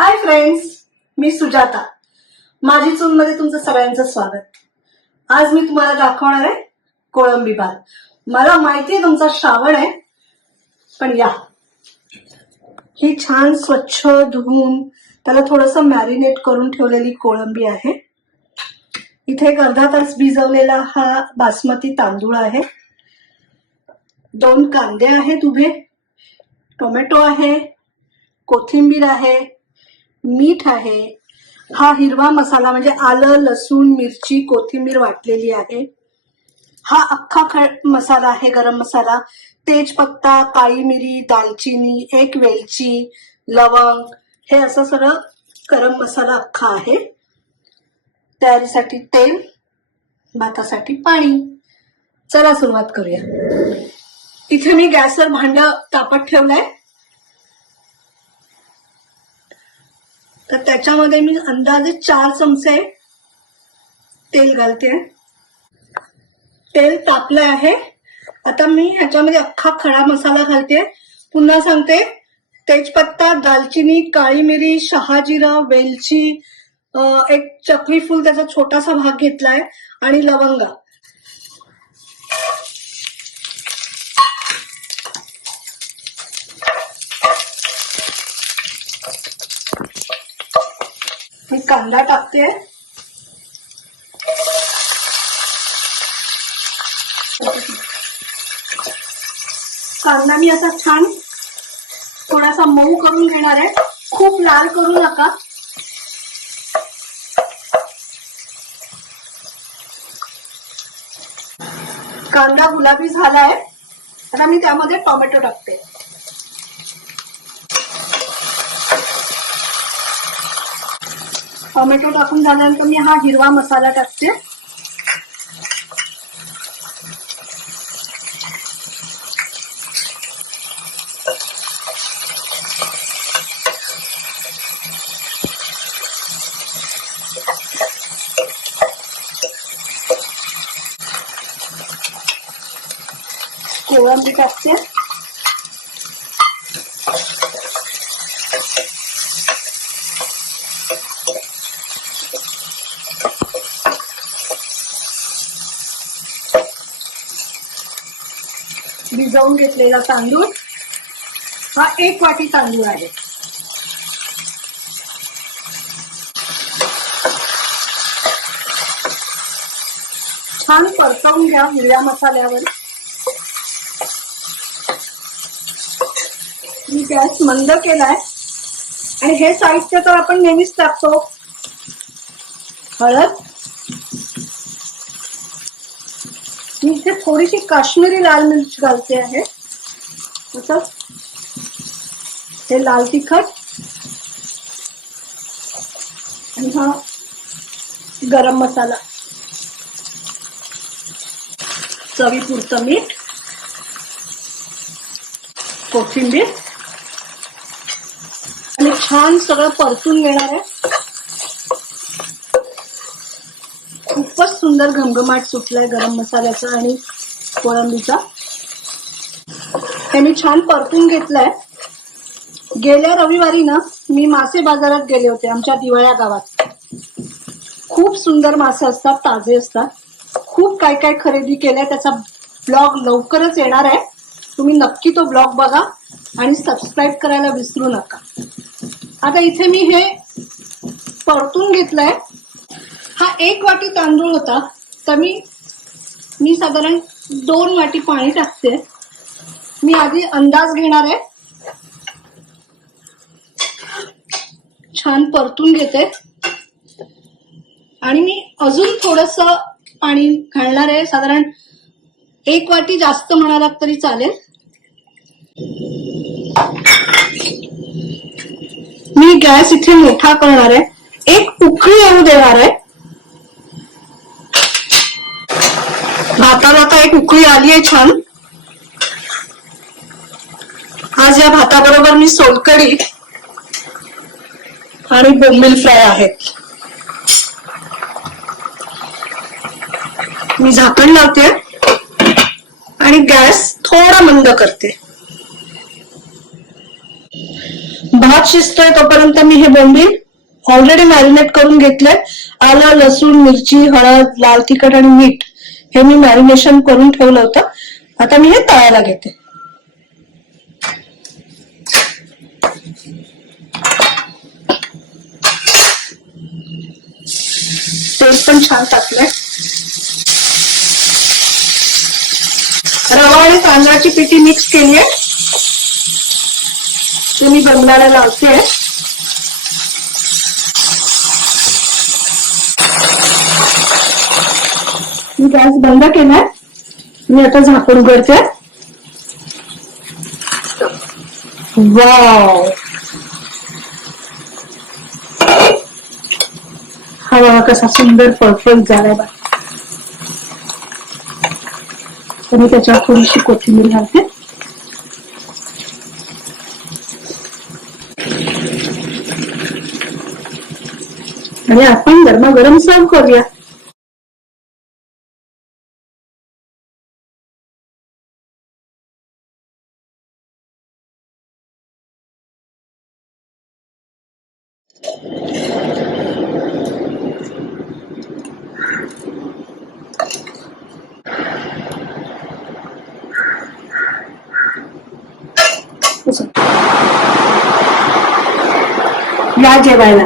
Hi friends मी सुजाता. माझी चूल मध्ये तुमचं सगळ्यांचं स्वागत. आज मी तुम्हाला दाखवणार आहे कोळंबी भात मला माहिती आहे तुमचा श्रावण आहे पण या. ही छान स्वच्छ धुवून त्याला थोडस मॅरिनेट करून ठेवलेली कोळंबी आहे. इथे एक अर्धा तास भिजवलेला हा बासमती तांदूळ आहे. दोन कांदे आहेत उभे. टोमॅटो आहे. कोथिंबीर आहे. मीठ आहे. हा हिरवा मसाला म्हणजे आलं लसूण मिरची कोथिंबीर वाटलेली आहे. हा अख्खा ख मसाला आहे गरम मसाला. तेजपत्ता काळी मिरी दालचिनी एक वेलची लवंग हे असं सगळं गरम मसाला अख्खा आहे. तयारीसाठी तेल भातासाठी पाणी. चला सुरुवात करूया. इथे मी गॅसवर भांड तापत ठेवलंय. तर त्याच्यामध्ये मी अंदाजे चार चमचे तेल घालते. तेल तापलं आहे. आता मी ह्याच्यामध्ये अख्खा खडा मसाला घालते. पुन्हा सांगते तेजपत्ता दालचिनी काळी मिरी शहाजिरा वेलची एक चक्री फूल त्याचा छोटासा भाग घेतलाय आणि लवंगा. मी कांदा टाकते. कांदा मी असा छान थोडासा मऊ करून घेणार आहे. खूप लाल करू नका. कांदा गुलाबी झालाय. आता मी त्यामध्ये टोमॅटो टाकते. टोमॅटो टाकून झाल्यानंतर मी हा हिरवा मसाला टाकते. कोळंबी टाकते. भिजवून घेतलेला तांदूळ हा एक वाटी तांदूळ आहे. छान परतवून घ्या हिरव्या मसाल्यावर. मी गॅस मंद केलाय. आणि हे साहित्य तर आपण नेहमीच टाकतो. हळद मी इथे थोडीशी काश्मीरी लाल मिरच घालते आहे. तसंच हे लाल तिखट आणि हा गरम मसाला. चवीपुरतं मीठ कोथिंबीर आणि छान सगळं परतून घेणार आहे. सुंदर घमघमाट सुटलाय गरम मसाल्याचा आणि कोळंबीचा. हे मी छान परतून घेतलाय. गेल्या रविवारी ना मी मासे बाजारात गेले होते आमच्या दिवाळ्या गावात. खूप सुंदर मासे असतात ताजे असतात. खूप काय काय खरेदी केल्या त्याचा ब्लॉग लवकरच येणार आहे. तुम्ही नक्की तो ब्लॉग बघा आणि सबस्क्राईब करायला विसरू नका. आता इथे मी हे परतून घेतलंय. हा एक वाटी तांदूळ होता. तर मी मी साधारण दोन वाटी पाणी टाकते. मी आधी अंदाज घेणार आहे. छान परतून घेते. आणि मी अजून थोडस पाणी घालणार आहे. साधारण एक वाटी जास्त म्हणालात तरी चालेल. मी गॅस इथे मोठा करणार आहे. एक उकळी येऊ देणार आहे. भाताला आता एक उकळी आली आहे छान. आज या भाताबरोबर मी सोलकडी आणि बोंबील फ्राय आहेत. मी झाकण लावते आणि गॅस थोडा मंद करते. भात शिजतोय तोपर्यंत मी हे बोंबील ऑलरेडी मॅरिनेट करून घेतलंय. आलं लसूण मिरची हळद लाल तिखट आणि मीठ. हे मी मॅरिनेशन करून ठेवलं होतं. आता मी हे तळायला घेते. तेल पण छान टाकलंय. रवा आणि तांदळाची पिठी मिक्स केली आहे ते मी बनवायला लावते मी गॅस बंद केलाय. मी आता झाकून उघडते. वाव. हा बाबा कसा सुंदर फळफळ झालाय बा तुम्ही मी त्याच्यावर थोडीशी कोथिंबीर घालते. आणि आपण गरमागरम सर्व करूया. या जेवायला